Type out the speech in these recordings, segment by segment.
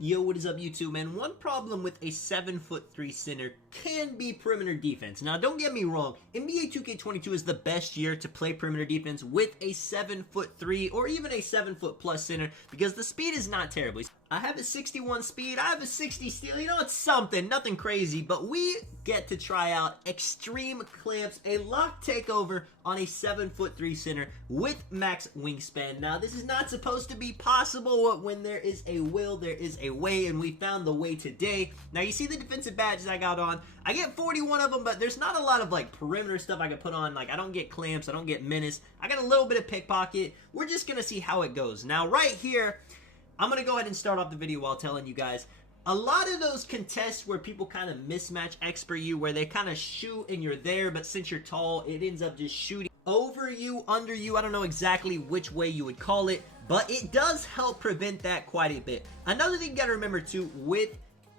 Yo, what is up YouTube, man? One problem with a 7'3" center can be perimeter defense. Now, don't get me wrong, NBA 2K22 is the best year to play perimeter defense with a 7'3" or even a 7' plus center because the speed is not terrible. I have a 61 speed, I have a 60 steal, you know, it's something, nothing crazy, but we get to try out extreme clamps, a lock takeover on a 7'3" center with max wingspan. Now, this is not supposed to be possible. When there is a will, there is a way, and we found the way today. Now, you see the defensive badges I got on. I get 41 of them, but there's not a lot of, like, perimeter stuff I can put on. Like, I don't get clamps, I don't get menace. I got a little bit of pickpocket. We're just gonna see how it goes. Now, right here, I'm going to go ahead and start off the video while telling you guys, a lot of those contests where people kind of mismatch expert you, where they kind of shoot and you're there, but since you're tall, it ends up just shooting over you, under you. I don't know exactly which way you would call it, but it does help prevent that quite a bit. Another thing you got to remember too with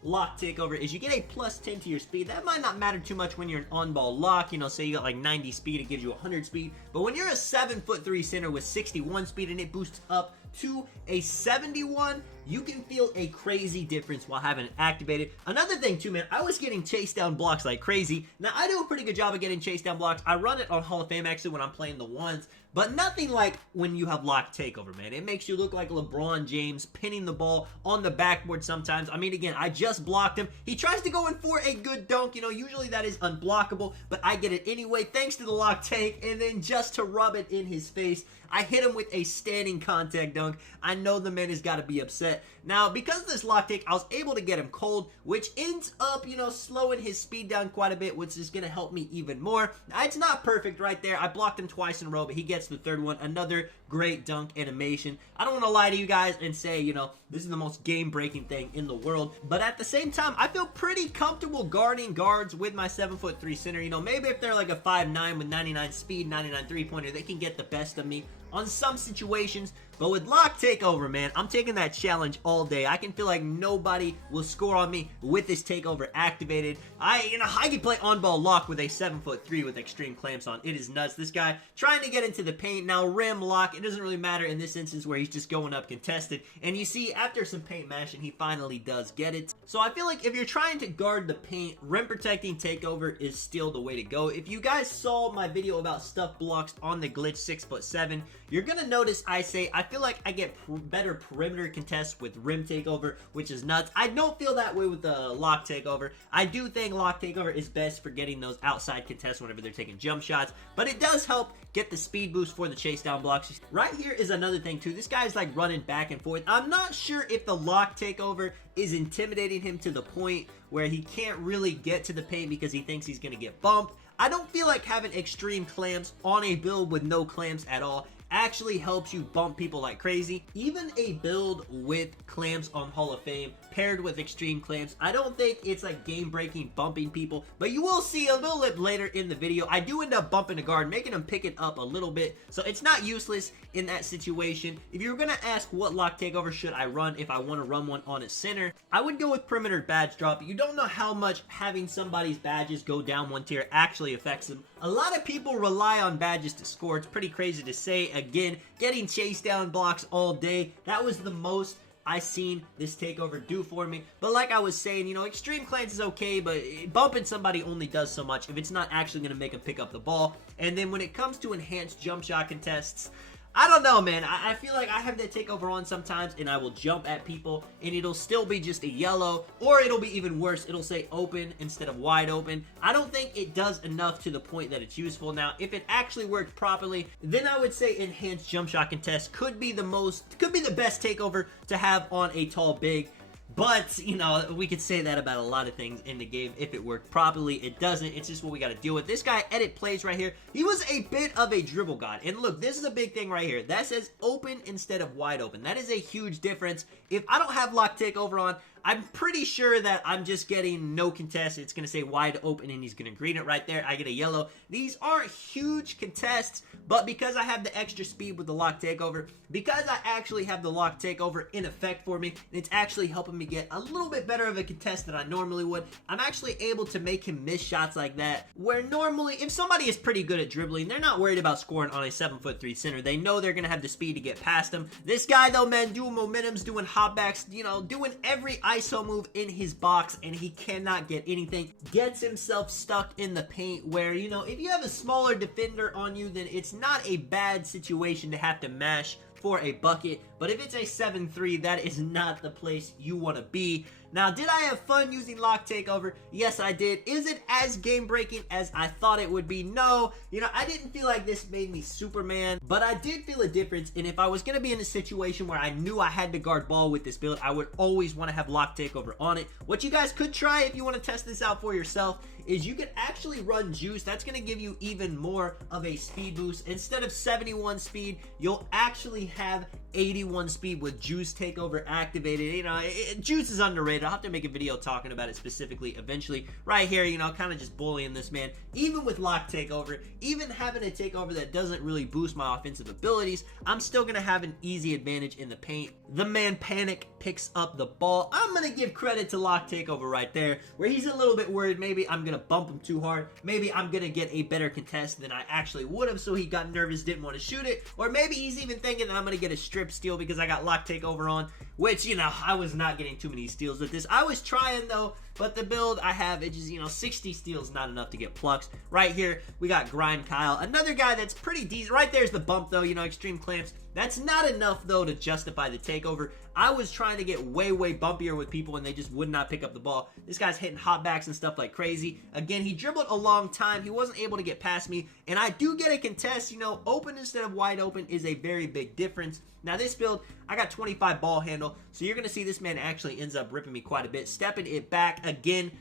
lock takeover is you get a +10 to your speed. That might not matter too much when you're an on-ball lock. You know, say you got like 90 speed, it gives you 100 speed. But when you're a 7'3" center with 61 speed and it boosts up to a 71, you can feel a crazy difference while having it activated. Another thing too, man, I was getting chase down blocks like crazy. Now, I do a pretty good job of getting chase down blocks. I run it on Hall of Fame actually when I'm playing the ones, but nothing like when you have lock takeover, man. It makes you look like LeBron James pinning the ball on the backboard sometimes. I mean, again, I just blocked him. He tries to go in for a good dunk. You know, usually that is unblockable, but I get it anyway thanks to the lock take, and then just to rub it in his face, I hit him with a standing contact dunk. I know the man has got to be upset. Now, because of this lock take, I was able to get him cold, which ends up, you know, slowing his speed down quite a bit, which is going to help me even more. Now, it's not perfect right there. I blocked him twice in a row, but he gets the third one. Another great dunk animation. I don't want to lie to you guys and say, you know, this is the most game-breaking thing in the world, but at the same time, I feel pretty comfortable guarding guards with my 7'3" center. You know, maybe if they're like a 5'9" with 99 speed, 99 three-pointer, they can get the best of me on some situations. But with lock takeover, man, I'm taking that challenge all day. I can feel like nobody will score on me with this takeover activated. I can play on-ball lock with a 7'3" with extreme clamps on. It is nuts. This guy trying to get into the paint. Now, rim lock, it doesn't really matter in this instance where he's just going up contested. And you see, after some paint mashing, he finally does get it. So I feel like if you're trying to guard the paint, rim protecting takeover is still the way to go. If you guys saw my video about stuff blocks on the glitch 6'7", you're gonna notice I say I feel like I get better perimeter contests with rim takeover, which is nuts. I don't feel that way with the lock takeover. I do think lock takeover is best for getting those outside contests whenever they're taking jump shots, but it does help get the speed boost for the chase down blocks. Right here is another thing too. This guy's like running back and forth. I'm not sure if the lock takeover is intimidating him to the point where he can't really get to the paint because he thinks he's gonna get bumped. I don't feel like having extreme clamps on a build with no clamps at all actually helps you bump people like crazy. Even a build with clamps on Hall of Fame paired with extreme clamps, I don't think it's like game-breaking bumping people, but you will see a little bit later in the video. I do end up bumping the guard, making him pick it up a little bit, so it's not useless in that situation. If you're gonna ask what lock takeover should I run if I want to run one on a center, I would go with perimeter badge drop. You don't know how much having somebody's badges go down one tier actually affects them. A lot of people rely on badges to score. It's pretty crazy to say. Again, getting chase down blocks all day, that was the most I seen this takeover do for me. But like I was saying, you know, extreme clamps is okay, but bumping somebody only does so much if it's not actually going to make them pick up the ball. And then when it comes to enhanced jump shot contests, I don't know, man. I feel like I have that takeover on sometimes and I will jump at people and it'll still be just a yellow, or it'll be even worse. It'll say open instead of wide open. I don't think it does enough to the point that it's useful. Now, if it actually worked properly, then I would say enhanced jump shot contest could be the best takeover to have on a tall big. But, you know, we could say that about a lot of things in the game. If it worked properly, it doesn't. It's just what we got to deal with. This guy, edit plays right here. He was a bit of a dribble god. And look, this is a big thing right here. That says open instead of wide open. That is a huge difference. If I don't have lock takeover on, I'm pretty sure that I'm just getting no contest. It's going to say wide open and he's going to green it right there. I get a yellow. These aren't huge contests, but because I have the extra speed with the lock takeover, because I actually have the lock takeover in effect for me, and it's actually helping me get a little bit better of a contest than I normally would, I'm actually able to make him miss shots like that, where normally if somebody is pretty good at dribbling, they're not worried about scoring on a 7'3" center. They know they're going to have the speed to get past him. This guy though, man, doing momentums, doing hopbacks, you know, doing every ISO move in his box, and he cannot get anything. Gets himself stuck in the paint where, you know, if you have a smaller defender on you, then it's not a bad situation to have to mash for a bucket, but if it's a 7'3", that is not the place you want to be. Now, did I have fun using lock takeover? Yes, I did. Is it as game-breaking as I thought it would be? No. You know, I didn't feel like this made me Superman, but I did feel a difference, and if I was going to be in a situation where I knew I had to guard ball with this build, I would always want to have lock takeover on it. What you guys could try if you want to test this out for yourself is you can actually run juice. That's going to give you even more of a speed boost. Instead of 71 speed, you'll actually have 81 speed with juice takeover activated. You know, juice is underrated. I'll have to make a video talking about it specifically eventually. Right here, you know, kind of just bullying this man. Even with lock takeover, even having a takeover that doesn't really boost my offensive abilities, I'm still going to have an easy advantage in the paint. The man Panic picks up the ball. I'm going to give credit to lock takeover right there, where he's a little bit worried. Maybe I'm going to bump him too hard. Maybe I'm going to get a better contest than I actually would have, so he got nervous, didn't want to shoot it. Or maybe he's even thinking that I'm going to get a strip steal because I got lock takeover on, which, you know, I was not getting too many steals with this. I was trying though, but the build I have, it just, you know, 60 steals not enough to get plucks. Right here, we got Grind Kyle, another guy that's pretty decent. Right there's the bump though, you know, extreme clamps. That's not enough though to justify the takeover. I was trying to get way bumpier with people and they just would not pick up the ball. This guy's hitting hotbacks and stuff like crazy. Again, he dribbled a long time. He wasn't able to get past me, and I do get a contest. You know, open instead of wide open is a very big difference. Now this build, I got 25 ball handle, so you're going to see this man actually ends up ripping me quite a bit. Stepping it back again.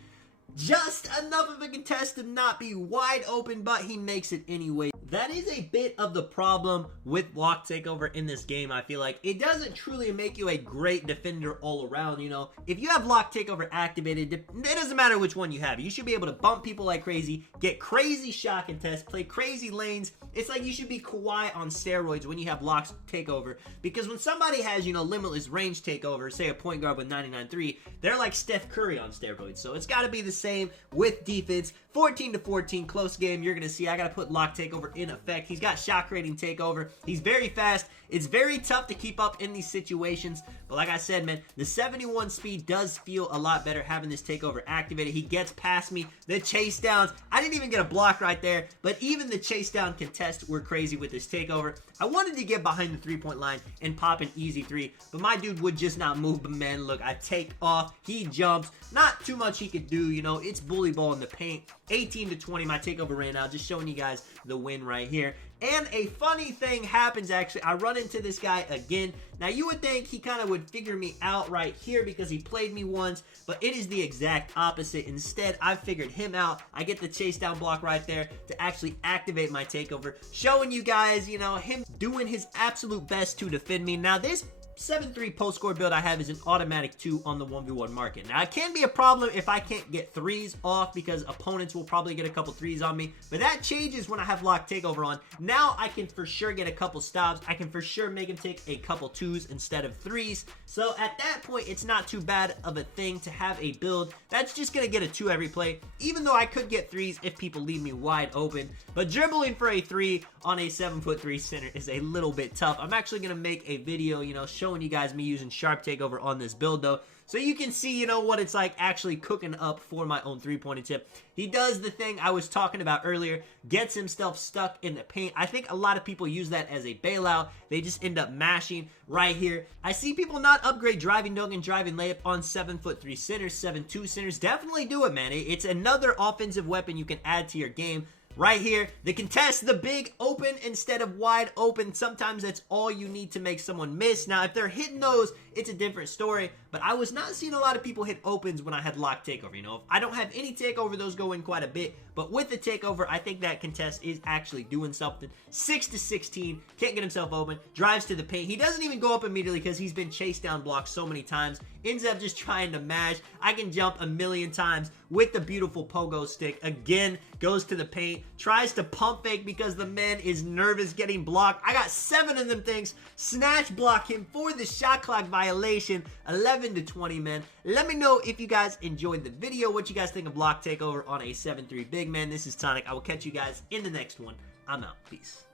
Just enough of a contest to not be wide open, but he makes it anyway. That is a bit of the problem with lock takeover in this game. I feel like it doesn't truly make you a great defender all around. You know, if you have lock takeover activated, it doesn't matter which one you have. You should be able to bump people like crazy, get crazy shot contests, play crazy lanes. It's like you should be Kawhi on steroids when you have lock takeover, because when somebody has, you know, limitless range takeover, say a point guard with 99.3, they're like Steph Curry on steroids. So it's got to be the same with defense. 14-14, close game. You're going to see I got to put lock takeover in effect. He's got shot creating takeover. He's very fast. It's very tough to keep up in these situations. But like I said, man, the 71 speed does feel a lot better having this takeover activated. He gets past me. The chase downs. I didn't even get a block right there, but even the chase down contests were crazy with this takeover. I wanted to get behind the three-point line and pop an easy three, but my dude would just not move. But man, look, I take off. He jumps. Not too much he could do, you know. It's bully ball in the paint. 18-20, my takeover ran out. Just showing you guys the win right here. And a funny thing happens, actually. I run into this guy again. Now, you would think he kind of would figure me out right here because he played me once, but it is the exact opposite. Instead, I figured him out. I get the chase down block right there to actually activate my takeover, showing you guys, you know, him doing his absolute best to defend me. Now, this 7-3 post-score build I have is an automatic 2 on the 1v1 market. Now, it can be a problem if I can't get threes off because opponents will probably get a couple threes on me, but that changes when I have lock takeover on. Now, I can for sure get a couple stops. I can for sure make him take a couple twos instead of threes. So, at that point, it's not too bad of a thing to have a build that's just going to get a 2 every play, even though I could get threes if people leave me wide open. But dribbling for a 3 on a 7'3" center is a little bit tough. I'm actually going to make a video, you know, showing you guys me using sharp takeover on this build though, so you can see, you know, what it's like actually cooking up for my own three-pointer tip. He does the thing I was talking about earlier, gets himself stuck in the paint. I think a lot of people use that as a bailout. They just end up mashing right here. I see people not upgrade driving dunk and driving layup on 7'3" centers, 7'2" centers. Definitely do it, man. It's another offensive weapon you can add to your game. right here. The contest, the big open instead of wide open. Sometimes that's all you need to make someone miss. Now, if they're hitting those, it's a different story. But I was not seeing a lot of people hit opens when I had locked takeover. You know, if I don't have any takeover, those go in quite a bit. But with the takeover, I think that contest is actually doing something. 6-16, can't get himself open, drives to the paint. He doesn't even go up immediately because he's been chased down blocked so many times. Ends up just trying to mash. I can jump a million times with the beautiful pogo stick. Again, goes to the paint, tries to pump fake because the man is nervous getting blocked. I got 7 of them things. Snatch block him for the shot clock violation. 11-20, man. Let me know if you guys enjoyed the video, what you guys think of block takeover on a 7-3 big man. This is Tonic. I will catch you guys in the next one. I'm out. Peace.